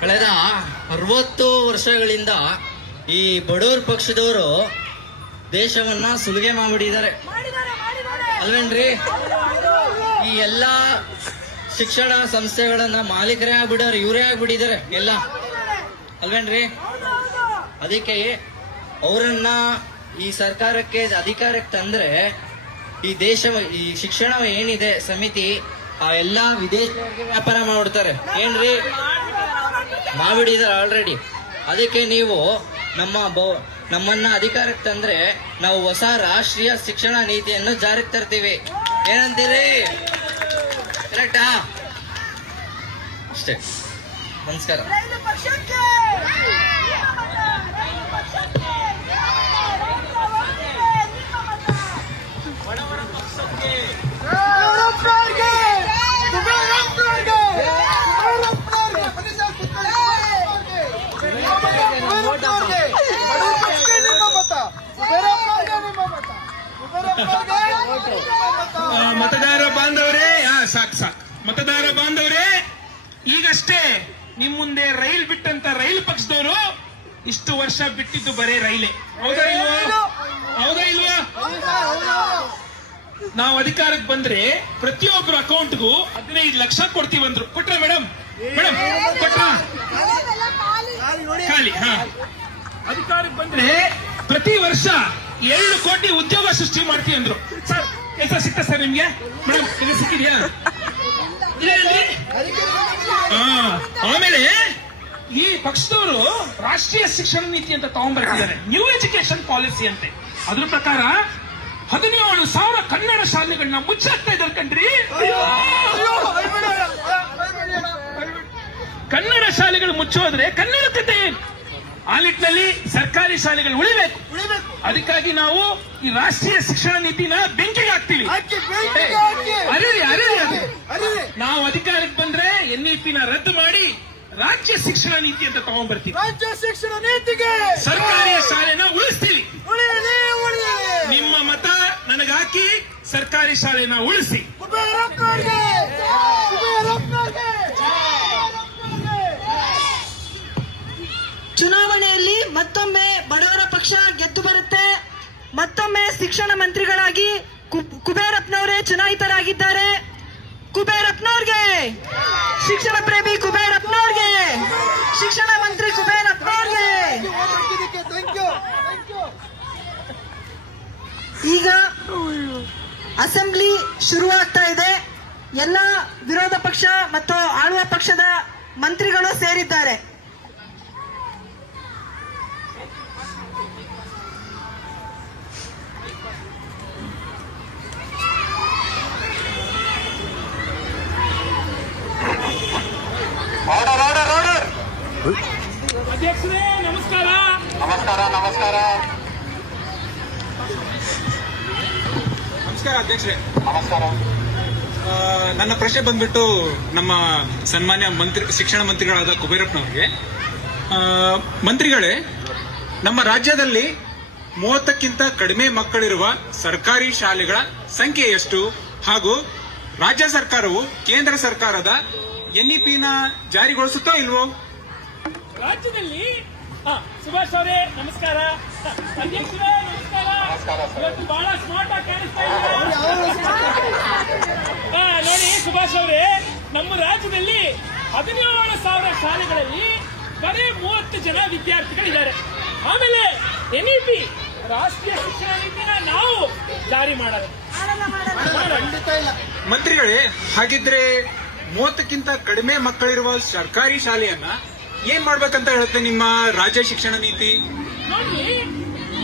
ಕಳೆದ 60 ವರ್ಷಗಳಿಂದ ಈ ಬಡವ್ರ ಪಕ್ಷದವರು ದೇಶವನ್ನ ಸುಲಿಗೆ ಮಾಡ್ಬಿಟ್ಟಿದ್ದಾರೆ ಅಲ್ವೇನ್ರಿ? ಈ ಎಲ್ಲಾ ಶಿಕ್ಷಣ ಸಂಸ್ಥೆಗಳನ್ನ ಮಾಲೀಕರೇ ಆಗ್ಬಿಡಾರೆ, ಇವರೇ ಆಗ್ಬಿಟ್ಟಿದ್ದಾರೆ ಎಲ್ಲ, ಅಲ್ವೇನ್ರಿ? ಅದಕ್ಕೆ ಅವರನ್ನ ಈ ಸರ್ಕಾರಕ್ಕೆ ಅಧಿಕಾರಕ್ಕೆ ತಂದ್ರೆ ಈ ದೇಶ, ಈ ಶಿಕ್ಷಣ ಏನಿದೆ ಸಮಿತಿ, ಆ ಎಲ್ಲಾ ವಿದೇಶಕ್ಕೆ ವ್ಯಾಪಾರ ಮಾಡ್ಬಿಡ್ತಾರೆ. ಏನ್ರಿ, ಮಾಡ್ಬಿಟ್ಟಿದ್ದಾರೆ ಆಲ್ರೆಡಿ. ಅದಕ್ಕೆ ನೀವು ನಮ್ಮನ್ನ ಅಧಿಕಾರಕ್ಕೆ ತಂದ್ರೆ ನಾವು ಹೊಸ ರಾಷ್ಟ್ರೀಯ ಶಿಕ್ಷಣ ನೀತಿಯನ್ನು ಜಾರಿಗೆ ತರ್ತೀವಿ. ಏನಂತೀರಿ? ಕರೆಕ್ಟಾ? ಅಷ್ಟೇ. ನಮಸ್ಕಾರ. ಮತದಾರ ಬಾಂಧವರೇ, ಸಾಕು ಮತದಾರ ಬಾಂಧವರೇ, ಈಗಷ್ಟೇ ನಿಮ್ ಮುಂದೆ ರೈಲ್ ಬಿಟ್ಟಂತ ರೈಲ್ ಪಕ್ಷದವರು ಇಷ್ಟು ವರ್ಷ ಬಿಟ್ಟಿದ್ದು ಬರೇ ರೈಲೇ. ಹೌದಾ ಇಲ್ವಾ? ನಾವು ಅಧಿಕಾರಕ್ಕೆ ಬಂದ್ರೆ ಪ್ರತಿಯೊಬ್ಬರ ಅಕೌಂಟ್ಗೂ 15 ಲಕ್ಷ ಕೊಡ್ತೀವಂದ್ರು. ಕೊಟ್ರ ಮೇಡಮ್ ಕೊಟ್ರ? ಖಾಲಿ. ಅಧಿಕಾರಕ್ಕೆ ಬಂದ್ರೆ ಪ್ರತಿ ವರ್ಷ 7 ಕೋಟಿ ಉದ್ಯೋಗ ಸೃಷ್ಟಿ ಮಾಡ್ತೀವಿ ಅಂದ್ರು. ಸರ್ ಕೆಲಸ ಸಿಕ್ತ ಸರ್ ನಿಮ್ಗೆ? ಮೇಡಮ್ ಕೆಲಸ ಸಿಕ್ಕಿದ್ಯಾ? ಆಮೇಲೆ ಈ ಪಕ್ಷದವರು ರಾಷ್ಟ್ರೀಯ ಶಿಕ್ಷಣ ನೀತಿ ಅಂತ ತಗೊಂಡ್ಬರ್ತಿದ್ದಾರೆ, ನ್ಯೂ ಎಜುಕೇಶನ್ ಪಾಲಿಸಿ ಅಂತೆ. ಅದ್ರ ಪ್ರಕಾರ 17,000 ಕನ್ನಡ ಶಾಲೆಗಳನ್ನ ಮುಚ್ಚಾಕ್ತಾ ಇದ್ದಾರೆ ಕಣ್ರಿ. ಕನ್ನಡ ಶಾಲೆಗಳು ಮುಚ್ಚೋದ್ರೆ ಕನ್ನಡ ಕತೆ ಏನು? ಆ ನಿಟ್ಟಿನಲ್ಲಿ ಸರ್ಕಾರಿ ಶಾಲೆಗಳು ಉಳಿಬೇಕು. ಅದಕ್ಕಾಗಿ ನಾವು ಈ ರಾಷ್ಟ್ರೀಯ ಶಿಕ್ಷಣ ನೀತಿನ ಬೆಂಕಿಗೆ ಹಾಕ್ತೀವಿ. ನಾವು ಅಧಿಕಾರಕ್ಕೆ ಬಂದ್ರೆ NEP ನ ರದ್ದು ಮಾಡಿ ರಾಜ್ಯ ಶಿಕ್ಷಣ ನೀತಿ ಅಂತ ತಗೊಂಡ್ಬರ್ತೀವಿ. ರಾಜ್ಯ ಶಿಕ್ಷಣ ನೀತಿಗೆ ಸರ್ಕಾರಿ ಶಾಲೆನ ಉಳಿಸ್ತೀವಿ. ನಿಮ್ಮ ಮತ ನನಗೆ ಹಾಕಿ ಸರ್ಕಾರಿ ಶಾಲೆನ ಉಳಿಸಿ. ಚುನಾವಣೆಯಲ್ಲಿ ಮತ್ತೊಮ್ಮೆ ಬಡವರ ಪಕ್ಷ ಗೆದ್ದು ಬರುತ್ತೆ. ಮತ್ತೊಮ್ಮೆ ಶಿಕ್ಷಣ ಮಂತ್ರಿಗಳಾಗಿ ಕುಬೇರಪ್ಪನವರೇ ಚುನಾಯಿತರಾಗಿದ್ದಾರೆ. ಕುಬೇರಪ್ಪನವ್ರಿಗೆ, ಶಿಕ್ಷಣ ಪ್ರೇಮಿ ಕುಬೇರಪ್ಪನವ್ರಿಗೆ, ಶಿಕ್ಷಣ ಮಂತ್ರಿ ಕುಬೇರಪ್ಪನವ್ರಿಗೆ. Thank you. ಈಗ ಅಸೆಂಬ್ಲಿ ಶುರುವಾಗ್ತಾ ಇದೆ. ಎಲ್ಲ ವಿರೋಧ ಪಕ್ಷ ಮತ್ತು ಆಳುವ ಪಕ್ಷದ ಮಂತ್ರಿಗಳು ಸೇರಿದ್ದಾರೆ. ಅಧ್ಯಕ್ಷರೇ ನಮಸ್ಕಾರ. ನಮಸ್ಕಾರ ಅಧ್ಯಕ್ಷರೇ. ನನ್ನ ಪ್ರಶ್ನೆ ಬಂದ್ಬಿಟ್ಟು ನಮ್ಮ ಸನ್ಮಾನ್ಯ ಶಿಕ್ಷಣ ಮಂತ್ರಿಗಳಾದ ಕುಬೇರಪ್ಪನವರಿಗೆ. ಮಂತ್ರಿಗಳೇ, ನಮ್ಮ ರಾಜ್ಯದಲ್ಲಿ 30ಕ್ಕಿಂತ ಕಡಿಮೆ ಮಕ್ಕಳಿರುವ ಸರ್ಕಾರಿ ಶಾಲೆಗಳ ಸಂಖ್ಯೆ ಎಷ್ಟು ಹಾಗೂ ರಾಜ್ಯ ಸರ್ಕಾರವು ಕೇಂದ್ರ ಸರ್ಕಾರದ NEP-ನ ಜಾರಿಗೊಳಿಸುತ್ತೋ ಇಲ್ವೋ? ರಾಜ್ಯದಲ್ಲಿ ಸುಭಾಷ್ ಅವರೇ ನಮಸ್ಕಾರ. ಅಧ್ಯಕ್ಷರೇ ನಮಸ್ಕಾರ. ಇವತ್ತು ಬಹಳ ಸ್ಮಾರ್ಟ್ ಆಗಿ ಕಾಣಿಸ್ತಾ ಇದೆ ನೋಡಿ ಸುಭಾಷ್ ಅವರೇ. ನಮ್ಮ ರಾಜ್ಯದಲ್ಲಿ 17,000 ಶಾಲೆಗಳಲ್ಲಿ ಬರೀ 30 ಜನ ವಿದ್ಯಾರ್ಥಿಗಳಿದ್ದಾರೆ. ಆಮೇಲೆ NEP ರಾಷ್ಟ್ರೀಯ ಶಿಕ್ಷಣ ನೀತಿನ ನಾವು ಜಾರಿ ಮಾಡಲ್ಲ. ಮಂತ್ರಿಗಳೇ, ಹಾಗಿದ್ರೆ 30ಕ್ಕಿಂತ ಕಡಿಮೆ ಮಕ್ಕಳಿರುವ ಸರ್ಕಾರಿ ಶಾಲೆಯನ್ನ ಏನ್ ಮಾಡ್ಬೇಕಂತ ಹೇಳುತ್ತೆ ನಿಮ್ಮ ರಾಜ್ಯ ಶಿಕ್ಷಣ ನೀತಿ? ನೋಡಿ,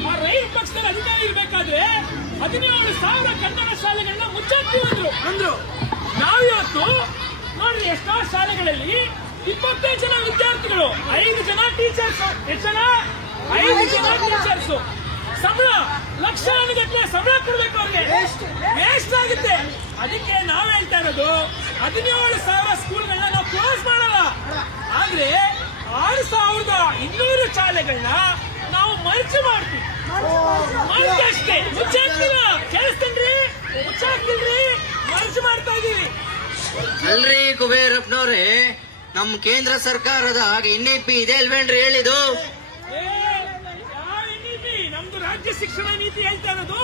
ಆ ರೈಲ್ ಪಕ್ಷದಲ್ಲಿ ಅಧಿಕಾರಿ ಇರ್ಬೇಕಾದ್ರೆ 17,000 ಕನ್ನಡ ಶಾಲೆಗಳನ್ನ ಮುಚ್ಚಾಕ್ತಿದ್ರು ಅಂದ್ರು. ನಾವಿವತ್ತು ನೋಡ್ರಿ ಎಷ್ಟೋ ಶಾಲೆಗಳಲ್ಲಿ 25 ಜನ ವಿದ್ಯಾರ್ಥಿಗಳು, 5 ಜನ ಟೀಚರ್ಸ್. ಎಷ್ಟು ಜನ? 5 ಜನ ಟೀಚರ್ಸ್. ಸಂಬಳ ಲಕ್ಷಾನುಗಟ್ಟಲೆ ಸಂಬಳ ಕೊಡ್ಬೇಕು ಅವ್ರಿಗೆ. ವೇಸ್ಟ್ ಆಗುತ್ತೆ. ಅದಕ್ಕೆ ನಾವ್ ಹೇಳ್ತಾ ಇರೋದು 17,000 ಸ್ಕೂಲ್ಗಳನ್ನ ನಾವು ಕ್ಲೋಸ್ ಮಾಡಲ್ಲ. ಆದ್ರೆ 6,200 ಶಾಲೆಗಳನ್ನ ನಾವು ಮರ್ಜಿ ಮಾಡ್ತೀವಿ. ಅಷ್ಟೇ, ಮುಚ್ಚಾಕ್ತಿಲ್ಲ. ಕೇಳಿಸ್ತೇನ್ರಿ? ಮುಚ್ಚಾಕ್ತಿಲ್ರಿ, ಮರ್ಜಿ ಮಾಡ್ತಾ ಇದೀವಿ. ಅಲ್ರಿ ಕುಬೇರಪ್ಪನವ್ರೆ, ನಮ್ ಕೇಂದ್ರ ಸರ್ಕಾರದ NEP ಇದೆ ಅಲ್ವೇನ್ರಿ ಹೇಳಿದು? ಯಾವ NEP? ನಮ್ದು ರಾಜ್ಯ ಶಿಕ್ಷಣ ನೀತಿ ಹೇಳ್ತಾ ಇರೋದು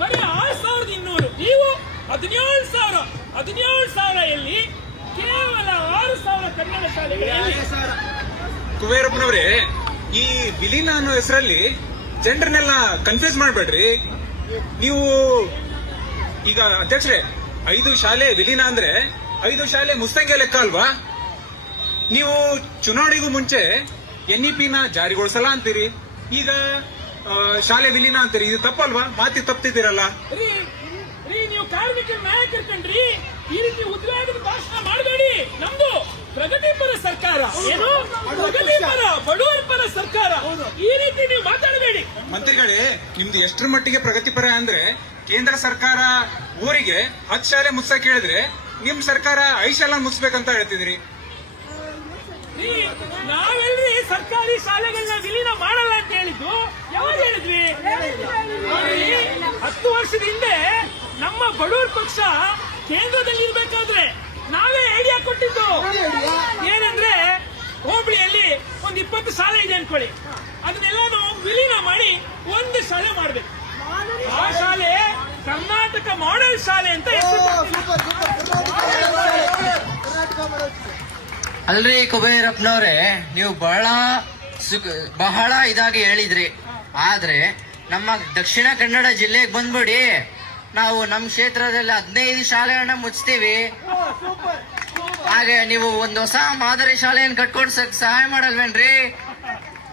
ಬರೀ 6,200. ನೀವು 17,000 ಎಲ್ಲಿ? ಕೇವಲ 6,000 ಕನ್ನಡ ಶಾಲೆಗಳಲ್ಲಿ. ಕುಬೇರಪ್ಪನವ್ರೆ, ಈ ವಿಲೀನ ಅನ್ನೋ ಹೆಸರಲ್ಲಿ ಜನರನ್ನೆಲ್ಲ ಕನ್ಫ್ಯೂಸ್ ಮಾಡ್ಬೇಡ್ರಿ. ನೀವು ಈಗ ಅಧ್ಯಕ್ಷರೇ, 5 ಶಾಲೆ ವಿಲೀನ ಅಂದ್ರೆ 5 ಶಾಲೆ ಮುಸ್ತಂಗೆ ಲೆಕ್ಕ ಅಲ್ವಾ? ನೀವು ಚುನಾವಣೆಗೂ ಮುಂಚೆ NEP-ನ ಜಾರಿಗೊಳಿಸಲ್ಲ ಅಂತೀರಿ, ಈಗ ಶಾಲೆ ವಿಲೀನ ಅಂತೀರಿ. ಇದು ತಪ್ಪಲ್ವಾ? ಮಾತಿ ತಪ್ತಿದ್ದೀರಲ್ಲ. ನೀವು ಕಾರ್ಮಿಕರ ನಾಯಕರು ಕಣ್ರಿ. ಈ ರೀತಿ ಉದ್ವೇಗದ ಭಾಷಣ ಮಾಡಬೇಡಿ. ನಮ್ದು ಪ್ರಗತಿಪರ ಸರ್ಕಾರ. ಏನು ಪ್ರಗತಿಪರ, ಬಡವರ ಪರ ಸರ್ಕಾರ. ಈ ರೀತಿ ನೀವು ಮಾತಾಡಬೇಡಿ. ಮಂತ್ರಿಗಳೇ, ನಿಮ್ದು ಎಷ್ಟರ ಮಟ್ಟಿಗೆ ಪ್ರಗತಿಪರ ಅಂದ್ರೆ ಕೇಂದ್ರ ಸರ್ಕಾರ ಊರಿಗೆ 10 ಶಾಲೆ ಮುಚ್ಚಕ್ ಹೇಳಿದ್ರೆ ನಿಮ್ ಸರ್ಕಾರ 5 ಶಾಲೆ ಮುಚ್ಚಬೇಕಂತ ಹೇಳ್ತಿದ್ರಿ. ನಾವೆಲ್ರಿ ಸರ್ಕಾರಿ ಶಾಲೆಗಳನ್ನ ವಿಲೀನ ಮಾಡಲ್ಲ ಅಂತ ಹೇಳಿದ್ದು? ಯಾವಾಗ ಹೇಳಿದ್ವಿ? 10 ವರ್ಷದ ಹಿಂದೆ ನಮ್ಮ ಬಡವರ ಪಕ್ಷ ಕೇಂದ್ರದಲ್ಲಿ ಇರ್ಬೇಕಾದ್ರೆ ನಾವೇ ಐಡಿಯಾ ಕೊಟ್ಟಿದ್ದು. ಏನಂದ್ರೆ, ಹೋಬಳಿಯಲ್ಲಿ ಒಂದು 20 ಶಾಲೆ ಇದೆ ಅನ್ಕೊಳ್ಳಿ, ಅದನ್ನೆಲ್ಲಾನು ವಿಲೀನ ಮಾಡಿ 1 ಶಾಲೆ ಮಾಡ್ಬೇಕು. ಆ ಶಾಲೆ ಕರ್ನಾಟಕ ಮಾಡೆಲ್ ಶಾಲೆ ಅಂತ ಹೆಸರು. ಅಲ್ರಿ ಕುಬೇರಪ್ಪನವ್ರೆ, ನೀವು ಬಹಳ ಇದಾಗಿ ಹೇಳಿದ್ರಿ. ಆದ್ರೆ ನಮ್ಮ ದಕ್ಷಿಣ ಕನ್ನಡ ಜಿಲ್ಲೆಗೆ ಬಂದ್ಬಿಡಿ, ನಾವು ನಮ್ಮ ಕ್ಷೇತ್ರದಲ್ಲಿ 15 ಶಾಲೆಗಳನ್ನ ಮುಚ್ತೀವಿ. ಹಾಗೆ ನೀವು ಒಂದು ಹೊಸ ಮಾದರಿ ಶಾಲೆಯನ್ನು ಕಟ್ಕೊಂಡು ಸಹಾಯ ಮಾಡಲ್ವೇನ್ರಿ?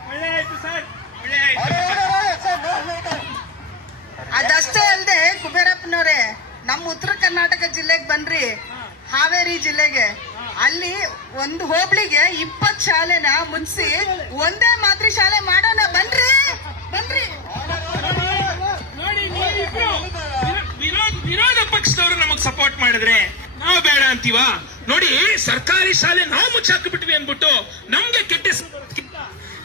ಒಳ್ಳೆ ಆಯ್ತು ಸರ್, ಒಳ್ಳೆ ಆಯ್ತು. ಅದಷ್ಟೇ ಅಲ್ಲದೆ ಕುಬೇರಪ್ಪನವ್ರೆ, ನಮ್ಮ ಉತ್ತರ ಕರ್ನಾಟಕ ಜಿಲ್ಲೆಗೆ ಬನ್ರಿ, ಹಾವೇರಿ ಜಿಲ್ಲೆಗೆ. ಅಲ್ಲಿ ಒಂದು ಹೋಬಳಿಗೆ 20 ಶಾಲೆನ ಮುನ್ಸಿ ಒಂದೇ ಮಾದರಿ ಶಾಲೆ ಮಾಡೋಣ. ಬನ್ರಿ. ನೋಡಿ, ನೀವಿಬ್ರು ವಿರೋಧ ಪಕ್ಷದವರು ನಮಗ್ ಸಪೋರ್ಟ್ ಮಾಡಿದ್ರೆ ನಾವು ಬೇಡ ಅಂತೀವ. ನೋಡಿ, ಸರ್ಕಾರಿ ಶಾಲೆ ನಾವು ಮುಚ್ಚಾಕ್ಬಿಟ್ವಿ ಅಂದ್ಬಿಟ್ಟು ನಮ್ಗೆ ಕೆಟ್ಟ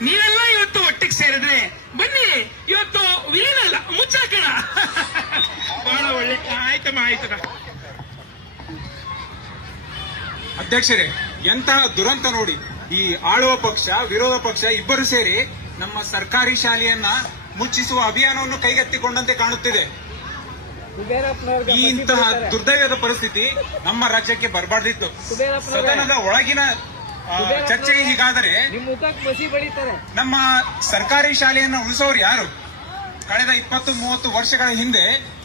ನೀವೆಲ್ಲ ಇವತ್ತು ಒಟ್ಟಿಗೆ ಸೇರಿದ್ರೆ ಬನ್ನಿ, ಇವತ್ತು ವಿಲೀನ ಅಲ್ಲ, ಮುಚ್ಚಾಕೋಣ. ಬಹಳ ಒಳ್ಳೆ ಆಯ್ತಮ್ಮ, ಆಯ್ತಮ್ಮ. ಅಧ್ಯಕ್ಷರೇ, ಎಂತಹ ದುರಂತ ನೋಡಿ. ಈ ಆಳುವ ಪಕ್ಷ ವಿರೋಧ ಪಕ್ಷ ಇಬ್ಬರು ಸೇರಿ ನಮ್ಮ ಸರ್ಕಾರಿ ಶಾಲೆಯನ್ನ ಮುಚ್ಚಿಸುವ ಅಭಿಯಾನವನ್ನು ಕೈಗೆತ್ತಿಕೊಂಡಂತೆ ಕಾಣುತ್ತಿದೆ. ಈ ಇಂತಹ ದುರ್ದೈವದ ಪರಿಸ್ಥಿತಿ ನಮ್ಮ ರಾಜ್ಯಕ್ಕೆ ಬರಬಾರ್ದಿತ್ತು. ಸದನದ ಒಳಗಿನ ಚರ್ಚೆ ಹೀಗಾದರೆ ನಮ್ಮ ಸರ್ಕಾರಿ ಶಾಲೆಯನ್ನು ಉಳಿಸೋರು ಯಾರು? ಕಳೆದ 20-30 ವರ್ಷಗಳ ಹಿಂದೆ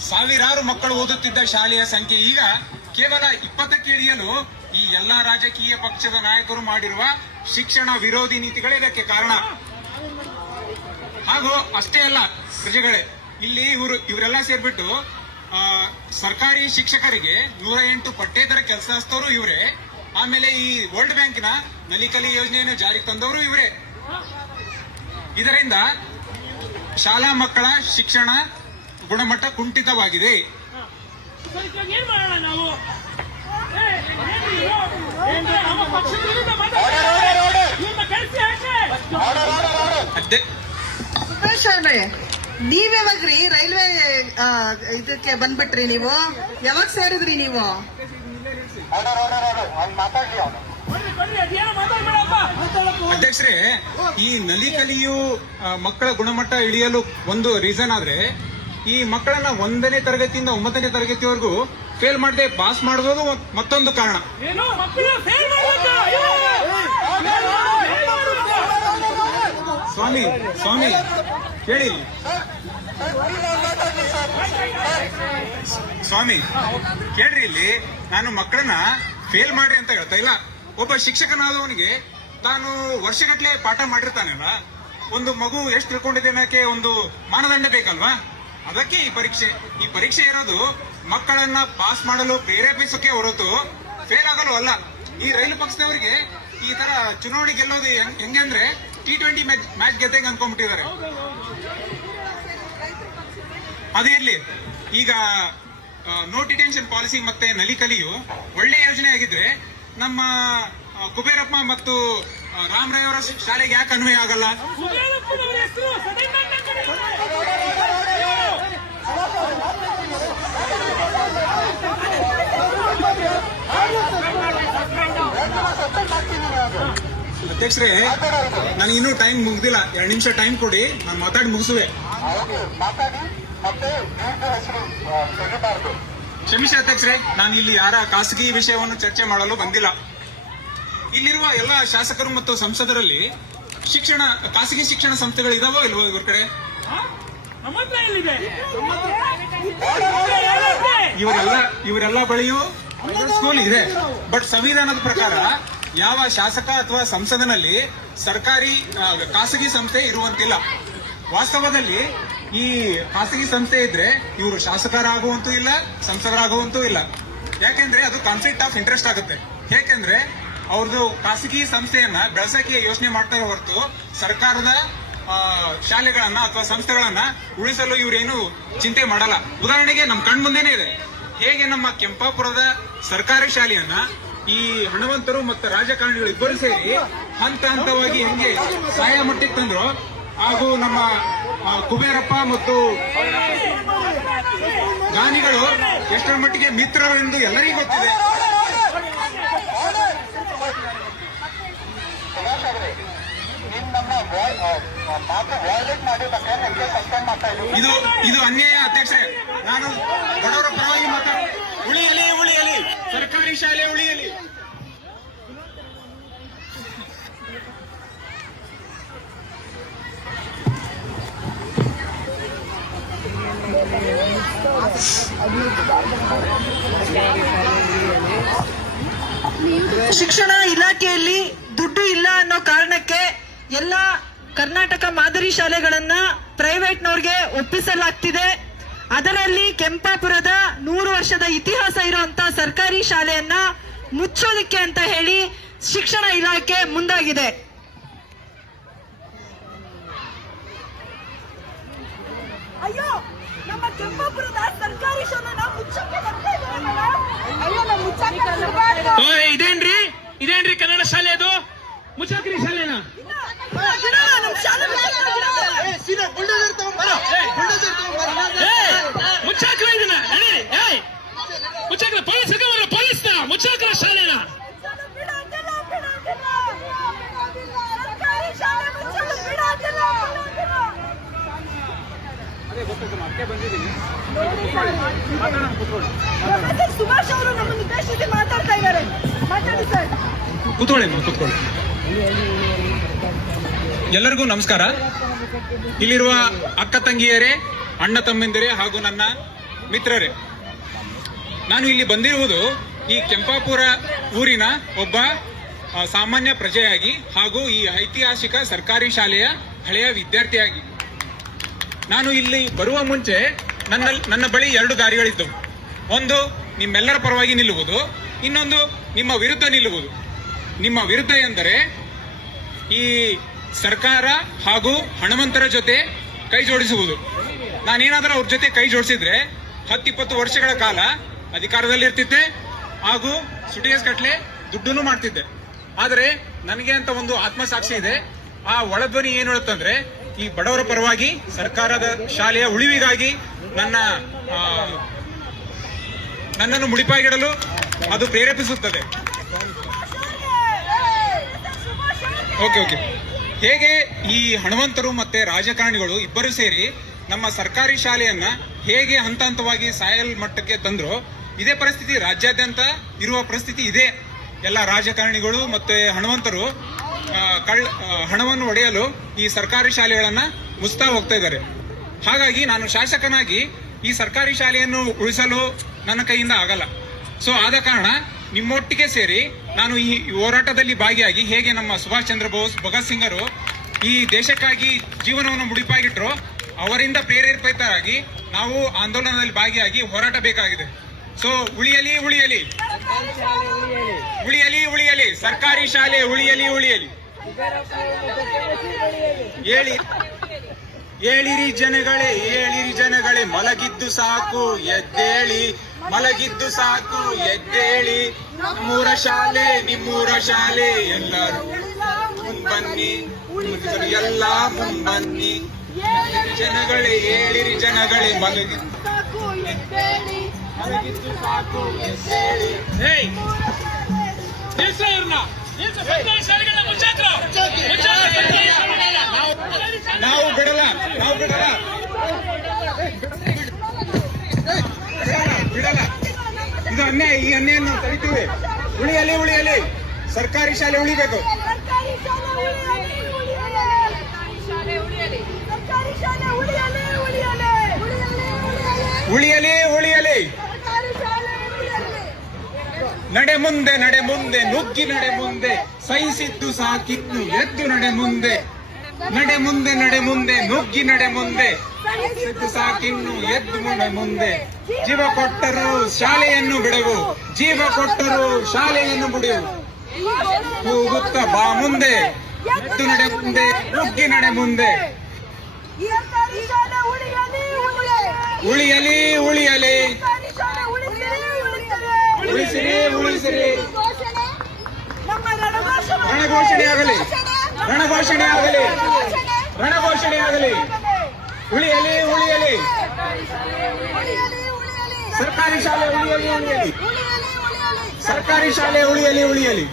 ಸಾವಿರಾರು ಮಕ್ಕಳು ಓದುತ್ತಿದ್ದ ಶಾಲೆಯ ಸಂಖ್ಯೆ ಈಗ ಕೇವಲ 20ಕ್ಕೆ ಇಳಿಯಲು ಈ ಎಲ್ಲಾ ರಾಜಕೀಯ ಪಕ್ಷದ ನಾಯಕರು ಮಾಡಿರುವ ಶಿಕ್ಷಣ ವಿರೋಧಿ ನೀತಿಗಳೇ ಇದಕ್ಕೆ ಕಾರಣ. ಹಾಗೂ ಅಷ್ಟೇ ಅಲ್ಲ ಪ್ರಜೆಗಳೇ, ಇಲ್ಲಿ ಇವರೆಲ್ಲ ಸೇರ್ಬಿಟ್ಟು ಸರ್ಕಾರಿ ಶಿಕ್ಷಕರಿಗೆ 108 ಪಠ್ಯೇತರ ಕೆಲಸ ಹಚ್ಚೋರು ಇವರೇ. ಆಮೇಲೆ ಈ ವರ್ಲ್ಡ್ ಬ್ಯಾಂಕಿನ ನಲಿಕಲಿ ಯೋಜನೆಯನ್ನು ಜಾರಿಗೆ ತಂದವರು ಇವರೇ. ಇದರಿಂದ ಶಾಲಾ ಮಕ್ಕಳ ಶಿಕ್ಷಣ ಗುಣಮಟ್ಟ ಕುಂಠಿತವಾಗಿದೆ. ಏನ್ ಮಾಡೋಣ ನಾವು? ನಮ್ಮ ಪಕ್ಷದ ವಿರುದ್ಧ ಮಾತಾಡ್ತಾರೆ. ಇವ್ರನ್ನ ಕಳಿಸಿ ಹಾಕಿ. ಸುರೇಶ್ ಅವ್ರೆ, ನೀವ್ ಯಾವಾಗ್ರಿ ರೈಲ್ವೆ ಇದಕ್ಕೆ ಬಂದ್ಬಿಟ್ರಿ? ನೀವು ಯಾವಾಗ ಸೇರಿದ್ರಿ ನೀವು? ಅಧ್ಯಕ್ಷರೇ, ಈ ನಲಿಕಲಿಯು ಮಕ್ಕಳ ಗುಣಮಟ್ಟ ಇಳಿಯಲು ಒಂದು ರೀಸನ್ ಆದ್ರೆ, ಈ ಮಕ್ಕಳನ್ನ 1ನೇ ತರಗತಿಯಿಂದ 9ನೇ ತರಗತಿವರೆಗೂ ಫೇಲ್ ಮಾಡದೆ ಪಾಸ್ ಮಾಡೋದು ಮತ್ತೊಂದು ಕಾರಣ. ಏನು ಮಕ್ಕಳು ಫೇಲ್ ಮಾಡ್ಬೇಕಾ? ಸ್ವಾಮಿ ಕೇಳಿ ಸ್ವಾಮಿ ಕೇಳ್ರಿ, ಇಲ್ಲಿ ನಾನು ಮಕ್ಕಳನ್ನ ಫೇಲ್ ಮಾಡ್ರಿ ಅಂತ ಹೇಳ್ತಾ ಇಲ್ಲ. ಒಬ್ಬ ಶಿಕ್ಷಕನಾದವನಿಗೆ ತಾನು ವರ್ಷಗಟ್ಲೆ ಪಾಠ ಮಾಡಿರ್ತಾನಲ್ಲ, ಒಂದು ಮಗು ಎಷ್ಟು ತಿಳ್ಕೊಂಡಿದೆ ಅನ್ನೋಕೆ ಒಂದು ಮಾನದಂಡ ಬೇಕಲ್ವಾ? ಅದಕ್ಕೆ ಈ ಪರೀಕ್ಷೆ ಇರೋದು ಮಕ್ಕಳನ್ನ ಪಾಸ್ ಮಾಡಲು ಪ್ರೇರೇಪಿಸೋಕೆ ಹೊರತು ಫೇಲ್ ಆಗಲು ಅಲ್ಲ. ಈ ರೈಲು ಪಕ್ಷದವರಿಗೆ ಈ ತರ ಚುನಾವಣೆ ಗೆಲ್ಲೋದು ಹೆಂಗಂದ್ರೆ T20 ಮ್ಯಾಚ್ ಗೆದ್ದಂಗೆ ಅನ್ಕೊಂಡ್ಬಿಟ್ಟಿದ್ದಾರೆ. ಅದೇ ಇರ್ಲಿ, ಈಗ ನೋ ಡಿಟೆನ್ಷನ್ ಪಾಲಿಸಿ ಮತ್ತೆ ನಲಿಕಲಿಯು ಒಳ್ಳೆ ಯೋಜನೆ ಆಗಿದ್ರೆ ನಮ್ಮ ಕುಬೇರಪ್ಪ ಮತ್ತು ರಾಮರಾಯ್ ಅವರ ಶಾಲೆಗೆ ಯಾಕೆ ಅನ್ವಯ ಆಗಲ್ಲ? ಅಧ್ಯಕ್ಷರೇ, ನನಗೆ ಇನ್ನೂ ಟೈಮ್ ಮುಗ್ದಿಲ್ಲ. 2 ನಿಮಿಷ ಟೈಮ್ ಕೊಡಿ, ನಾನು ಮಾತಾಡಿ ಮುಗಿಸುವೆ. ಕ್ಷಮಿಸಿ ಅಧ್ಯಕ್ಷರೇ, ನಾನು ಇಲ್ಲಿ ಯಾರ ಖಾಸಗಿ ವಿಷಯವನ್ನು ಚರ್ಚೆ ಮಾಡಲು ಬಂದಿಲ್ಲ. ಇಲ್ಲಿರುವ ಎಲ್ಲ ಶಾಸಕರು ಮತ್ತು ಸಂಸದರಲ್ಲಿ ಖಾಸಗಿ ಶಿಕ್ಷಣ ಸಂಸ್ಥೆಗಳು ಇದಾವೋ ಇಲ್ವೋ ಇವ್ರ ಕಡೆ? ಇವರೆಲ್ಲ ಬಳಿಯೂ ಸ್ಕೂಲ್ ಇದೆ. ಬಟ್ ಸಂವಿಧಾನದ ಪ್ರಕಾರ ಯಾವ ಶಾಸಕ ಅಥವಾ ಸಂಸದನಲ್ಲಿ ಖಾಸಗಿ ಸಂಸ್ಥೆ ಇರುವಂತಿಲ್ಲ. ವಾಸ್ತವದಲ್ಲಿ ಈ ಖಾಸಗಿ ಸಂಸ್ಥೆ ಇದ್ರೆ ಇವರು ಶಾಸಕರಾಗುವಂತೂ ಇಲ್ಲ, ಸಂಸದರಾಗುವಂತೂ ಇಲ್ಲ. ಯಾಕೆಂದ್ರೆ ಅದು ಕಾನ್ಫ್ಲಿಕ್ಟ್ ಆಫ್ ಇಂಟ್ರೆಸ್ಟ್ ಆಗುತ್ತೆ. ಯಾಕೆಂದ್ರೆ ಅವ್ರದ್ದು ಖಾಸಗಿ ಸಂಸ್ಥೆಯನ್ನ ಬೆಳೆಸಕ್ಕೆ ಯೋಚನೆ ಮಾಡ್ತಾರೆ ಹೊರತು ಸರ್ಕಾರದ ಶಾಲೆಗಳನ್ನ ಅಥವಾ ಸಂಸ್ಥೆಗಳನ್ನ ಉಳಿಸಲು ಇವರೇನು ಚಿಂತೆ ಮಾಡಲ್ಲ. ಉದಾಹರಣೆಗೆ ನಮ್ಮ ಕಣ್ಮುಂದೆನೇ ಇದೆ, ಹೇಗೆ ನಮ್ಮ ಕೆಂಪಾಪುರದ ಸರ್ಕಾರಿ ಶಾಲೆಯನ್ನ ಈ ಹಣವಂತರು ಮತ್ತು ರಾಜಕಾರಣಿಗಳು ಇಬ್ಬರು ಸೇರಿ ಹಂತ ಹಂತವಾಗಿ ಹೆಂಗೆ ಸಹಾಯ ಮಟ್ಟಕ್ಕೆ ತಂದ್ರು, ಹಾಗೂ ನಮ್ಮ ಕುಬೇರಪ್ಪ ಮತ್ತು ಜ್ಞಾನಿಗಳು ಎಷ್ಟರ ಮಟ್ಟಿಗೆ ಮಿತ್ರರು ಎಂದು ಎಲ್ಲರಿಗೂ ಗೊತ್ತಿದೆ. ಇದು ಅನ್ಯಾಯ ಅಧ್ಯಕ್ಷರೇ. ನಾನು ಬಡವರ ಪರವಾಗಿ ಉಳಿಯಲಿ ಸರ್ಕಾರಿ ಶಾಲೆ ಉಳಿಯಲಿ. ಶಿಕ್ಷಣ ಇಲಾಖೆಯಲ್ಲಿ ದುಡ್ಡು ಇಲ್ಲ ಅನ್ನೋ ಕಾರಣಕ್ಕೆ ಎಲ್ಲ ಕರ್ನಾಟಕ ಮಾದರಿ ಶಾಲೆಗಳನ್ನ ಪ್ರೈವೇಟ್ನವ್ರಿಗೆ ಒಪ್ಪಿಸಲಾಗ್ತಿದೆ. ಅದರಲ್ಲಿ ಕೆಂಪಾಪುರದ 100 ವರ್ಷದ ಇತಿಹಾಸ ಇರುವಂತ ಸರ್ಕಾರಿ ಶಾಲೆಯನ್ನ ಮುಚ್ಚೋದಕ್ಕೆ ಅಂತ ಹೇಳಿ ಶಿಕ್ಷಣ ಇಲಾಖೆ ಮುಂದಾಗಿದೆ. ಅಯ್ಯೋ, ನಮ್ಮ ಕೆಂಪಾಪುರದ ಸರ್ಕಾರಿ ಶಾಲೆನ ಮುಚ್ಚಕ್ಕೆ ಬರ್ತಾ ಇದ್ದಾರೆ ಮೇಡಮ್. ಅಯ್ಯೋ, ನಾವು ಮುಚ್ಚಕ್ಕೆ ಬಿಡಬಾರ್ದು. ಇದೇನ್ರಿ ಕನ್ನಡ ಶಾಲೆ? ಅದು ಮುಚ್ಚಾಕ್ರಿ ಶಾಲೆನ? ನಮ್ಮ ಶಾಲೆ ಮುಚ್ಚಾಕ್ರ ಇದನ್ನ ಮುಚ್ಚಾಕ್ರ ಪೊಲೀಸ್ನ ಮುಚ್ಚಾಕ್ರ ಶಾಲೆನ? ಸರ್ಕಾರಿ ಶಾಲೆ ಮುಚ್ಚಲು ಬಿಡೋದಿಲ್ಲ. ಹೇಳಕ್ಕೆ ಬಂದಿದ್ದೀನಿ. ನೋಡಿ ಸರ್, ಪ್ರೊಫೆಸರ್ ಸುಭಾಷ್ ಅವರು ನಮ್ಮನ್ನು ಉದ್ದೇಶಿಸಿ ಮಾತಾಡ್ತಾ ಇದ್ದಾರೆ. ಮಾತಾಡಿ ಸರ್. ಕೂತ್ಕೊಳ್ಳಿ. ಎಲ್ಲರಿಗೂ ನಮಸ್ಕಾರ. ಇಲ್ಲಿರುವ ಅಕ್ಕ ತಂಗಿಯರೇ, ಅಣ್ಣ ತಮ್ಮಂದಿರೇ ಹಾಗೂ ನನ್ನ ಮಿತ್ರರೇ, ನಾನು ಇಲ್ಲಿ ಬಂದಿರುವುದು ಈ ಕೆಂಪಾಪುರ ಊರಿನ ಒಬ್ಬ ಸಾಮಾನ್ಯ ಪ್ರಜೆಯಾಗಿ ಹಾಗೂ ಈ ಐತಿಹಾಸಿಕ ಸರ್ಕಾರಿ ಶಾಲೆಯ ಹಳೆಯ ವಿದ್ಯಾರ್ಥಿಯಾಗಿ. ನಾನು ಇಲ್ಲಿ ಬರುವ ಮುಂಚೆ ನನ್ನ ಬಳಿ 2 ದಾರಿಗಳಿದ್ದವು. ಒಂದು ನಿಮ್ಮೆಲ್ಲರ ಪರವಾಗಿ ನಿಲ್ಲುವುದು, ಇನ್ನೊಂದು ನಿಮ್ಮ ವಿರುದ್ಧ ನಿಲ್ಲುವುದು. ನಿಮ್ಮ ವಿರುದ್ಧ ಎಂದರೆ ಈ ಸರ್ಕಾರ ಹಾಗೂ ಹಣವಂತರ ಜೊತೆ ಕೈ ಜೋಡಿಸುವುದು. ನಾನೇನಾದರೂ ಅವ್ರ ಜೊತೆ ಕೈ ಜೋಡಿಸಿದ್ರೆ 10-20 ವರ್ಷಗಳ ಕಾಲ ಅಧಿಕಾರದಲ್ಲಿರ್ತಿದ್ದೆ ಹಾಗೂ ಸುಟಿಯಸ್ ಕಟ್ಲೆ ದುಡ್ಡನ್ನು ಮಾಡ್ತಿದ್ದೆ. ಆದರೆ ನನಗೆ ಅಂತ ಒಂದು ಆತ್ಮಸಾಕ್ಷಿ ಇದೆ. ಆ ಒಳಧ್ವನಿ ಏನು ಹೇಳುತ್ತಂದ್ರೆ, ಈ ಬಡವರ ಪರವಾಗಿ ಸರ್ಕಾರದ ಶಾಲೆಯ ಉಳಿವಿಗಾಗಿ ನನ್ನನ್ನು ಮುಡಿಪಾಗಿಡಲು ಅದು ಪ್ರೇರೇಪಿಸುತ್ತದೆ. ಓಕೆ. ಹೇಗೆ ಈ ಹಣವಂತರು ಮತ್ತೆ ರಾಜಕಾರಣಿಗಳು ಇಬ್ಬರು ಸೇರಿ ನಮ್ಮ ಸರ್ಕಾರಿ ಶಾಲೆಯನ್ನ ಹೇಗೆ ಹಂತ ಹಂತವಾಗಿ ಸಾಯಲ್ ಮಟ್ಟಕ್ಕೆ ತಂದ್ರು, ಇದೇ ಪರಿಸ್ಥಿತಿ ರಾಜ್ಯಾದ್ಯಂತ ಇರುವ ಪರಿಸ್ಥಿತಿ ಇದೆ. ಎಲ್ಲ ರಾಜಕಾರಣಿಗಳು ಮತ್ತೆ ಹಣವಂತರು ಹಣವನ್ನು ಒಡೆಯಲು ಈ ಸರ್ಕಾರಿ ಶಾಲೆಗಳನ್ನ ಮುಚ್ತಾ ಹೋಗ್ತಾ ಇದ್ದಾರೆ. ಹಾಗಾಗಿ ನಾನು ಶಾಸಕನಾಗಿ ಈ ಸರ್ಕಾರಿ ಶಾಲೆಯನ್ನು ಉಳಿಸಲು ನನ್ನ ಕೈಯಿಂದ ಆಗಲ್ಲ. ಸೊ ಆದ ಕಾರಣ ನಿಮ್ಮೊಟ್ಟಿಗೆ ಸೇರಿ ನಾನು ಈ ಹೋರಾಟದಲ್ಲಿ ಭಾಗಿಯಾಗಿ, ಹೇಗೆ ನಮ್ಮ ಸುಭಾಷ್ ಚಂದ್ರ ಬೋಸ್, ಭಗತ್ ಸಿಂಗರು ಈ ದೇಶಕ್ಕಾಗಿ ಜೀವನವನ್ನು ಮುಡಿಪಾಗಿಟ್ರು, ಅವರಿಂದ ಪ್ರೇರೇಪಿತರಾಗಿ ನಾವು ಆಂದೋಲನದಲ್ಲಿ ಭಾಗಿಯಾಗಿ ಹೋರಾಟ ಬೇಕಾಗಿದೆ. ಸೊ ಉಳಿಯಲಿ ಸರ್ಕಾರಿ ಶಾಲೆ, ಉಳಿಯಲಿ. ಏಳಿರಿ ಜನಗಳೇ, ಮಲಗಿದ್ದು ಸಾಕು ಎದ್ದೇಳಿ, ನಮ್ಮೂರ ಶಾಲೆ ನಿಮ್ಮೂರ ಶಾಲೆ, ಎಲ್ಲರೂ ಮುಂಬನ್ನಿ, ಎಲ್ಲ ಮುಂಬನ್ನಿ. ಏಳಿರಿ ಜನಗಳೇ, ಮಲಗಿದ್ದು ಸಾಕು ಎದ್ದೇಳಿ. ನಾವು ಬಿಡಲ್ಲ. ಇದು ಅನ್ಯಾಯ. ಈ ಅನ್ಯಾಯ ನಾವು ತಡಿತೀವಿ. ಉಳಿಯಲಿ ಸರ್ಕಾರಿ ಶಾಲೆ ಉಳಿಬೇಕು. ಉಳಿಯಲಿ. ನಡೆ ಮುಂದೆ ನುಗ್ಗಿ ನಡೆ ಮುಂದೆ, ಸಹಿಸಿದ್ದು ಸಾಕಿತ್ತು ಎದ್ದು ನಡೆ ಮುಂದೆ. ನುಗ್ಗಿ ನಡೆ ಮುಂದೆ, ಸಹಿಸಿದ್ದು ಸಾಕಿನ್ನು ಎದ್ದು ನಡೆ ಮುಂದೆ. ಜೀವ ಕೊಟ್ಟರು ಶಾಲೆಯನ್ನು ಬಿಡುವು, ಕೂಗುತ್ತ ಬಾ ಮುಂದೆ, ಎದ್ದು ನಡೆ ಮುಂದೆ, ನುಗ್ಗಿ ನಡೆ ಮುಂದೆ. ಉಳಿಯಲಿ. ಉಳಿಸಿರಿ. ರಣಘೋಷಣೆ ಆಗಲಿ. ಉಳಿಯಲಿ. ಸರ್ಕಾರಿ ಶಾಲೆ ಉಳಿಯಲಿ.